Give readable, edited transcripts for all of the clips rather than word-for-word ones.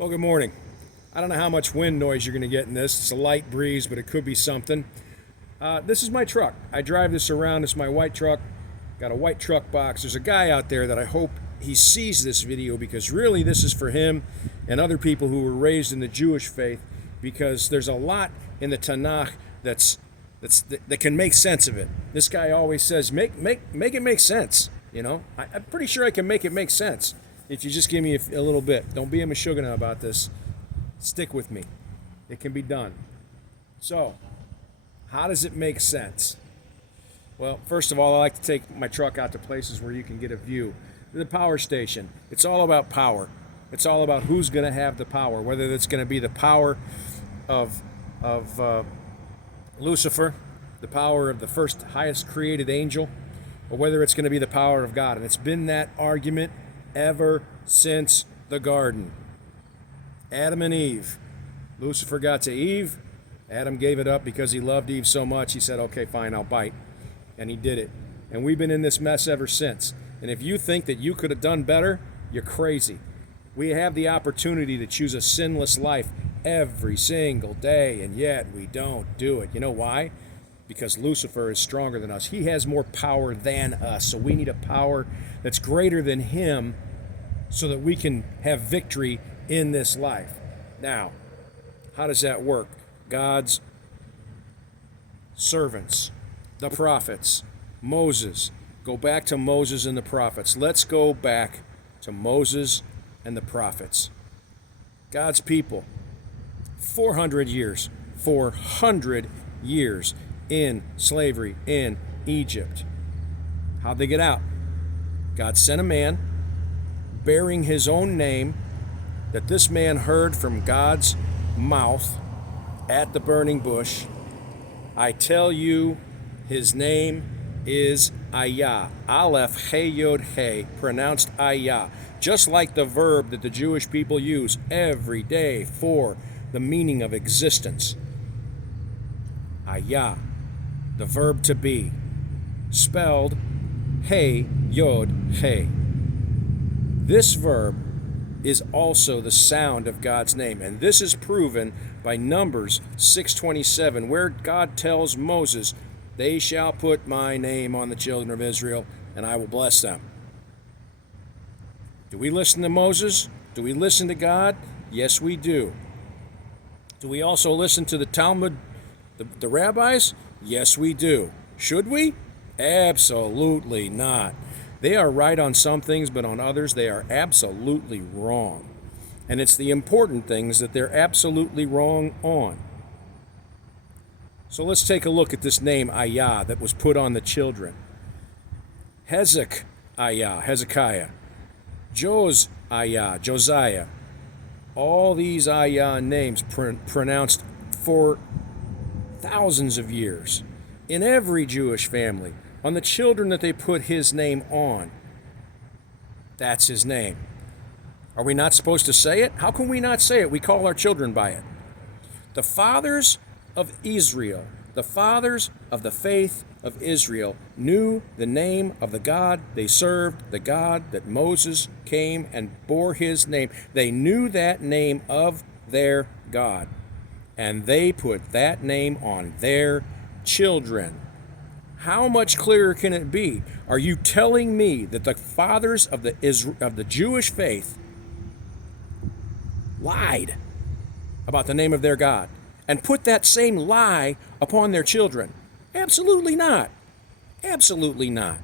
Well, good morning. I don't know how much wind noise you're going to get in this. It's a light breeze, but it could be something. This is my truck. I drive this around. It's my white truck. Got a white truck box. There's a guy out there that I hope he sees this video, because really this is for him and other people who were raised in the Jewish faith, because there's a lot in the Tanakh that can make sense of it. This guy always says, make it make sense. You know, I'm pretty sure I can make it make sense if you just give me a little bit. Don't be a mashugana about this. Stick with me. It can be done. So, how does it make sense? Well, first of all, I like to take my truck out to places where you can get a view. The power station. It's all about power. It's all about who's going to have the power, whether it's going to be the power of Lucifer, the power of the first highest created angel, or whether it's going to be the power of God. And it's been that argument ever since the garden. Adam and Eve. Lucifer got to Eve. Adam gave it up because he loved Eve so much. He said, okay, fine, I'll bite. And he did it. And we've been in this mess ever since. And if you think that you could have done better, you're crazy. We have the opportunity to choose a sinless life every single day, and yet we don't do it. You know why? Because Lucifer is stronger than us. He has more power than us. So we need a power that's greater than him so that we can have victory in this life. Now, how does that work? God's servants, the prophets, Moses. Go back to Moses and the prophets. Let's go back to Moses and the prophets. God's people, 400 years in slavery in Egypt. How'd they get out? God sent a man bearing his own name that this man heard from God's mouth at the burning bush. I tell you, his name is HAYAH. Aleph, He, Yod, He, pronounced HAYAH. Just like the verb that the Jewish people use every day for the meaning of existence. HAYAH, the verb to be, spelled He, Yod, He. This verb is also the sound of God's name, and this is proven by Numbers 6:27, where God tells Moses, they shall put my name on the children of Israel, and I will bless them. Do we listen to Moses? Do we listen to God? Yes, we do. Do we also listen to the Talmud, the rabbis? Yes, we do. Should we? Absolutely not. They are right on some things, but on others they are absolutely wrong. And it's the important things that they're absolutely wrong on. So let's take a look at this name HAYAH that was put on the children. Hezekiah. Josiah. All these HAYAH names pronounced for thousands of years in every Jewish family. On the children that they put his name on. That's his name. Are we not supposed to say it? How can we not say it? We call our children by it. The fathers of Israel, the fathers of the faith of Israel, knew the name of the God they served, the God that Moses came and bore his name. They knew that name of their God, and they put that name on their children. How much clearer can it be? Are you telling me that the fathers of the Jewish faith lied about the name of their God and put that same lie upon their children? Absolutely not. Absolutely not.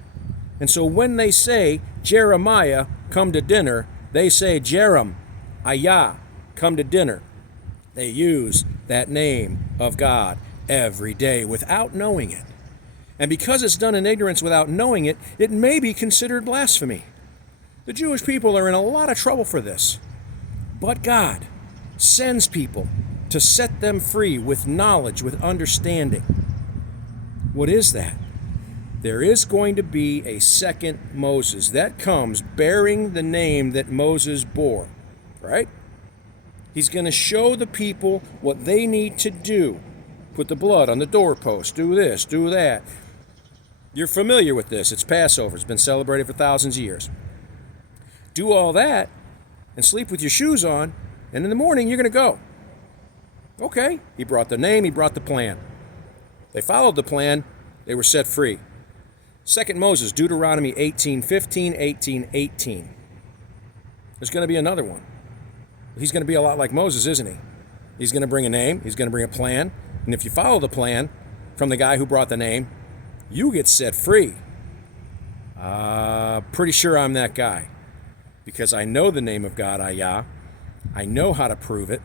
And so when they say, Jeremiah, come to dinner, they say, HAYAH, come to dinner. They use that name of God every day without knowing it. And because it's done in ignorance without knowing it, it may be considered blasphemy. The Jewish people are in a lot of trouble for this. But God sends people to set them free with knowledge, with understanding. What is that? There is going to be a second Moses that comes bearing the name that Moses bore, right? He's going to show the people what they need to do. Put the blood on the doorpost, do this, do that. You're familiar with this. It's Passover. It's been celebrated for thousands of years. Do all that and sleep with your shoes on, and in the morning you're going to go. Okay, he brought the name, he brought the plan. They followed the plan, they were set free. 2 Moses, Deuteronomy 18:15, 18:18. There's going to be another one. He's going to be a lot like Moses, isn't he? He's going to bring a name, he's going to bring a plan, and if you follow the plan from the guy who brought the name, you get set free. Pretty sure I'm that guy, because I know the name of God, HAYAH. I know how to prove it.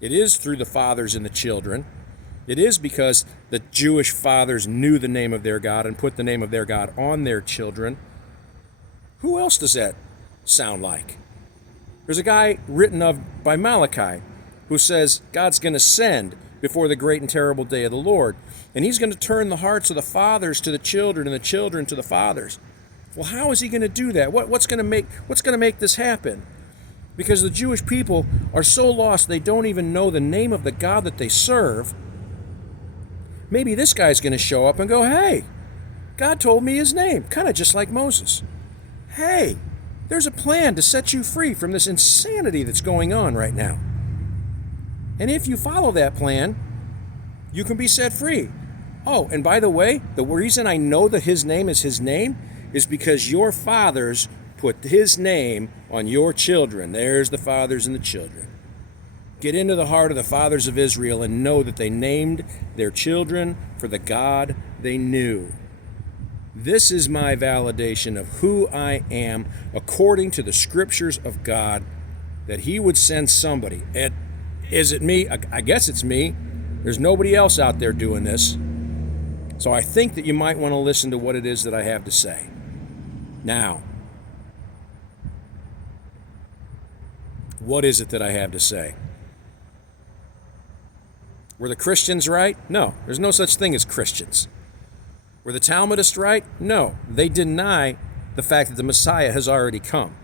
It is through the fathers and the children. It is because the Jewish fathers knew the name of their God and put the name of their God on their children. Who else does that sound like? There's a guy written of by Malachi who says God's going to send before the great and terrible day of the Lord. And he's going to turn the hearts of the fathers to the children and the children to the fathers. Well, how is he going to do that? What's going to make this happen? Because the Jewish people are so lost they don't even know the name of the God that they serve. Maybe this guy's going to show up and go, hey, God told me his name, kind of just like Moses. Hey, there's a plan to set you free from this insanity that's going on right now. And if you follow that plan, you can be set free. Oh, and by the way, the reason I know that his name is because your fathers put his name on your children. There's the fathers and the children. Get into the heart of the fathers of Israel and know that they named their children for the God they knew. This is my validation of who I am according to the scriptures of God, that he would send somebody. And is it me? I guess it's me. There's nobody else out there doing this. So I think that you might want to listen to what it is that I have to say. Now, what is it that I have to say? Were the Christians right? No, there's no such thing as Christians. Were the Talmudists right? No, they deny the fact that the Messiah has already come.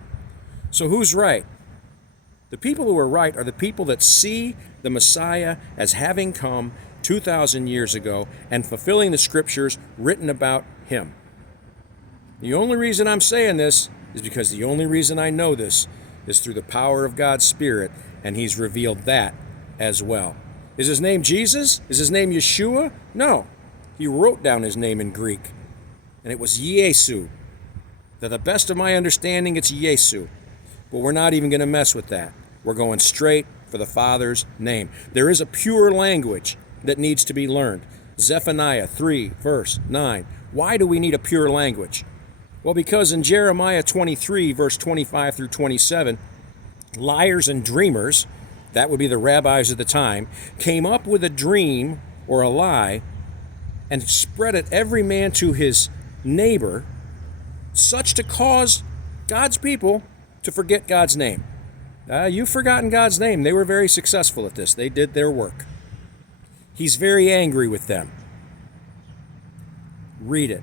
So who's right? The people who are right are the people that see the Messiah as having come 2,000 years ago and fulfilling the scriptures written about him. The only reason I'm saying this is because the only reason I know this is through the power of God's Spirit, and he's revealed that as well. Is his name Jesus? Is his name Yeshua? No. He wrote down his name in Greek, and it was Yesu. To the best of my understanding, it's Yesu. But we're not even going to mess with that. We're going straight for the Father's name. There is a pure language that needs to be learned. Zephaniah 3, verse 9. Why do we need a pure language? Well, because in Jeremiah 23, verse 25 through 27, liars and dreamers, that would be the rabbis of the time, came up with a dream or a lie and spread it every man to his neighbor, such to cause God's people to forget God's name. You've forgotten God's name. They were very successful at this. They did their work. He's very angry with them. Read it.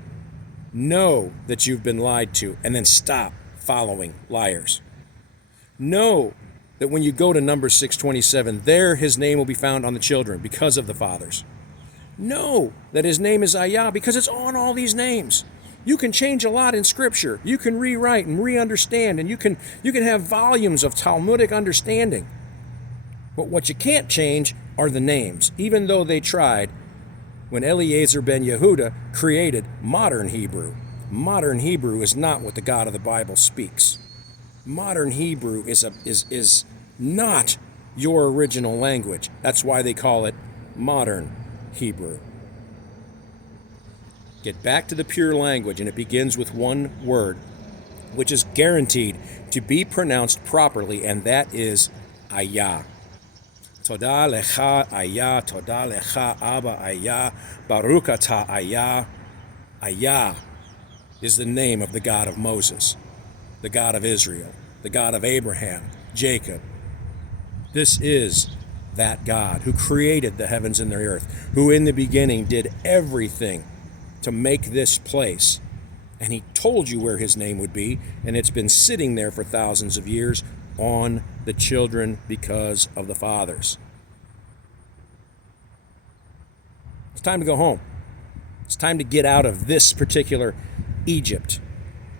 Know that you've been lied to, and then stop following liars. Know that when you go to Numbers 6:27, there his name will be found on the children because of the fathers. Know that his name is HAYAH because it's on all these names. You can change a lot in Scripture. You can rewrite and re-understand, and you can have volumes of Talmudic understanding. But what you can't change are the names, even though they tried when Eliezer ben Yehuda created modern Hebrew. Modern Hebrew is not what the God of the Bible speaks. Modern Hebrew is not your original language. That's why they call it modern Hebrew. Get back to the pure language, and it begins with one word, which is guaranteed to be pronounced properly, and that is HAYAH. Toda lecha HAYAH, toda lecha Abba HAYAH, Baruch atah HAYAH. HAYAH is the name of the God of Moses, the God of Israel, the God of Abraham, Jacob. This is that God who created the heavens and the earth, who in the beginning did everything to make this place. And he told you where his name would be, and it's been sitting there for thousands of years on the children because of the fathers. It's time to go home. It's time to get out of this particular Egypt.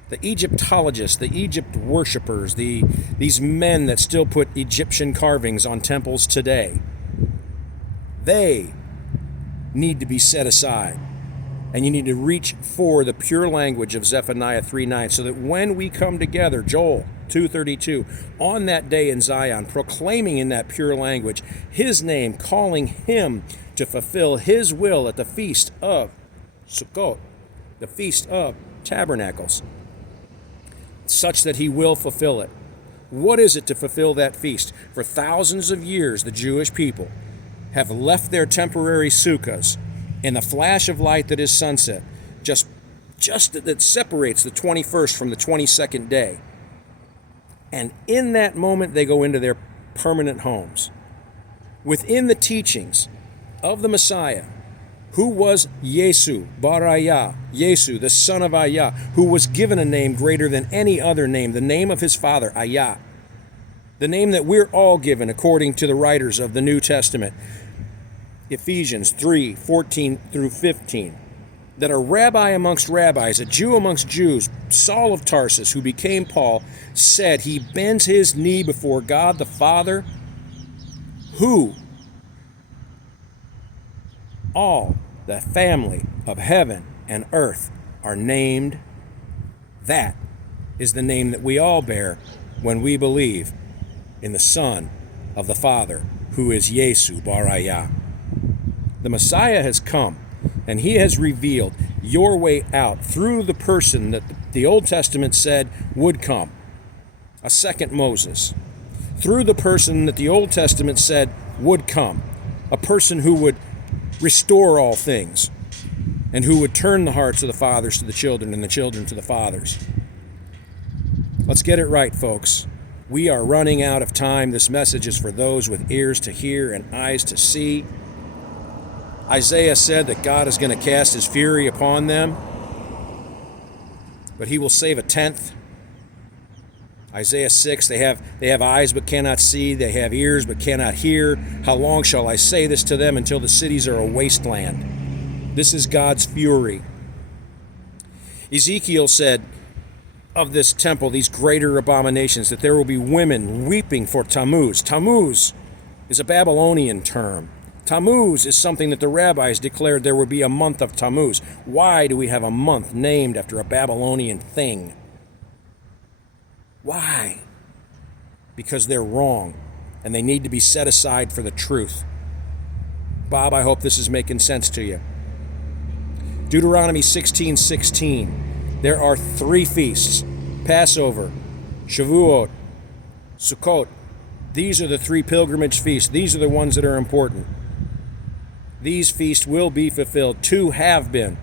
the Egyptologists, the Egypt worshippers, these men that still put Egyptian carvings on temples today, they need to be set aside. And you need to reach for the pure language of Zephaniah 3:9, so that when we come together, Joel 2:32, on that day in Zion, proclaiming in that pure language his name, calling him to fulfill his will at the feast of Sukkot, the feast of tabernacles, such that he will fulfill it. What is it to fulfill that feast? For thousands of years, the Jewish people have left their temporary sukkahs in the flash of light that is sunset, just that separates the 21st from the 22nd day. And in that moment, they go into their permanent homes. Within the teachings of the Messiah, who was Yesu, Bar HAYAH, Yesu, the son of HAYAH, who was given a name greater than any other name, the name of his father, HAYAH, the name that we're all given according to the writers of the New Testament, Ephesians 3:14 through 15, that a rabbi amongst rabbis, a Jew amongst Jews, Saul of Tarsus, who became Paul, said he bends his knee before God the Father, who all the family of heaven and earth are named. That is the name that we all bear when we believe in the Son of the Father, who is Yesu Bar HAYAH. The Messiah has come, and he has revealed your way out through the person that the Old Testament said would come, a second Moses, through the person that the Old Testament said would come, a person who would restore all things, and who would turn the hearts of the fathers to the children and the children to the fathers. Let's get it right, folks. We are running out of time. This message is for those with ears to hear and eyes to see. Isaiah said that God is going to cast his fury upon them, but he will save a tenth. Isaiah 6, they have eyes but cannot see, they have ears but cannot hear. How long shall I say this to them, until the cities are a wasteland? This is God's fury. Ezekiel said of this temple, these greater abominations, that there will be women weeping for Tammuz. Tammuz is a Babylonian term. Tammuz is something that the rabbis declared there would be a month of Tammuz. Why do we have a month named after a Babylonian thing? Why? Because they're wrong, and they need to be set aside for the truth. Bob, I hope this is making sense to you. Deuteronomy 16:16. There are 3 feasts: Passover, Shavuot, Sukkot. These are the 3 pilgrimage feasts. These are the ones that are important. These feasts will be fulfilled. 2 have been,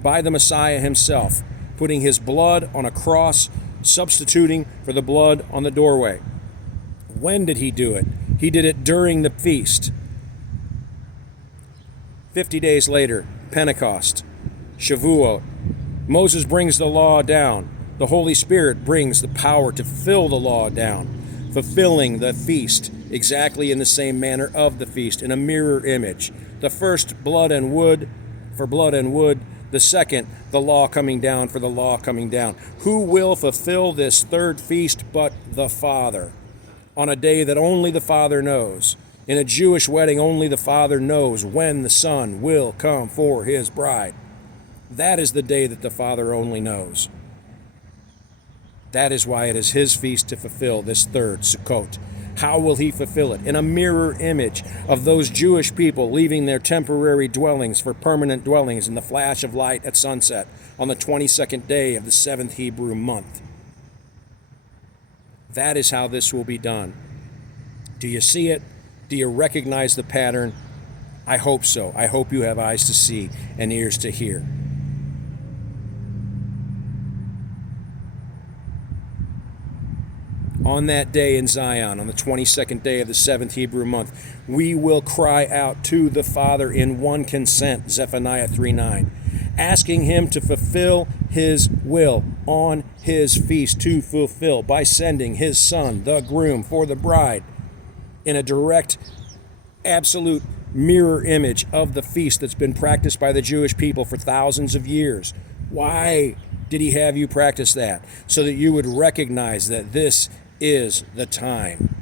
by the Messiah himself, putting his blood on a cross, substituting for the blood on the doorway. When did he do it? He did it during the feast. 50 days later, Pentecost, Shavuot. Moses brings the law down. The Holy Spirit brings the power to fill the law down, fulfilling the feast exactly in the same manner of the feast, in a mirror image. The first, blood and wood for blood and wood. The second, the law coming down for the law coming down. Who will fulfill this third feast but the Father? On a day that only the Father knows. In a Jewish wedding, only the Father knows when the Son will come for his bride. That is the day that the Father only knows. That is why it is his feast to fulfill this third Sukkot. How will he fulfill it? In a mirror image of those Jewish people leaving their temporary dwellings for permanent dwellings in the flash of light at sunset on the 22nd day of the 7th Hebrew month. That is how this will be done. Do you see it? Do you recognize the pattern? I hope so. I hope you have eyes to see and ears to hear. On that day in Zion, on the 22nd day of the 7th Hebrew month, we will cry out to the Father in one consent, Zephaniah 3:9, asking him to fulfill his will on his feast, to fulfill by sending his Son, the groom, for the bride, in a direct, absolute mirror image of the feast that's been practiced by the Jewish people for thousands of years. Why did he have you practice that so that you would recognize that this is the time?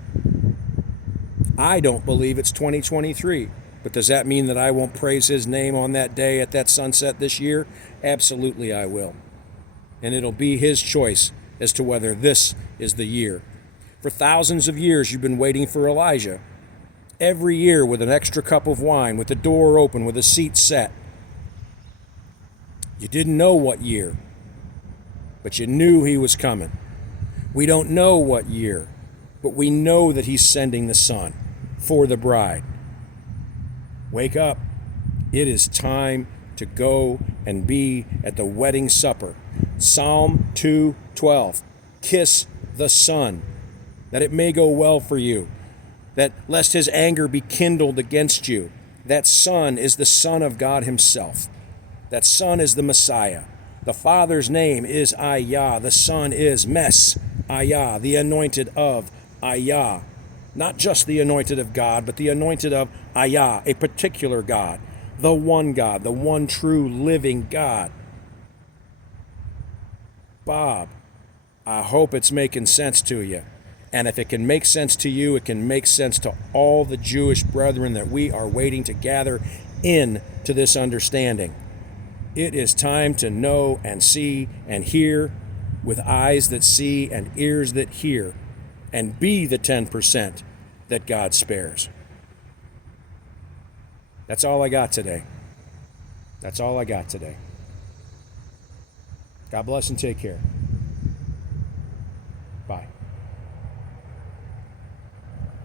I don't believe it's 2023, but does that mean that I won't praise his name on that day at that sunset this year? Absolutely I will. And it'll be his choice as to whether this is the year. For thousands of years you've been waiting for Elijah. Every year with an extra cup of wine, with the door open, with a seat set. You didn't know what year, but you knew he was coming. We don't know what year, but we know that he's sending the Son for the bride. Wake up. It is time to go and be at the wedding supper. Psalm 2:12. Kiss the Son, that it may go well for you, that lest his anger be kindled against you. That Son is the Son of God himself. That Son is the Messiah. The Father's name is HAYAH. The Son is Mess-ayah, the anointed of HAYAH. Not just the anointed of God, but the anointed of HAYAH, a particular God. The one true living God. Bob, I hope it's making sense to you. And if it can make sense to you, it can make sense to all the Jewish brethren that we are waiting to gather into this understanding. It is time to know and see and hear with eyes that see and ears that hear, and be the 10% that God spares. That's all I got today. That's all I got today. God bless and take care. Bye.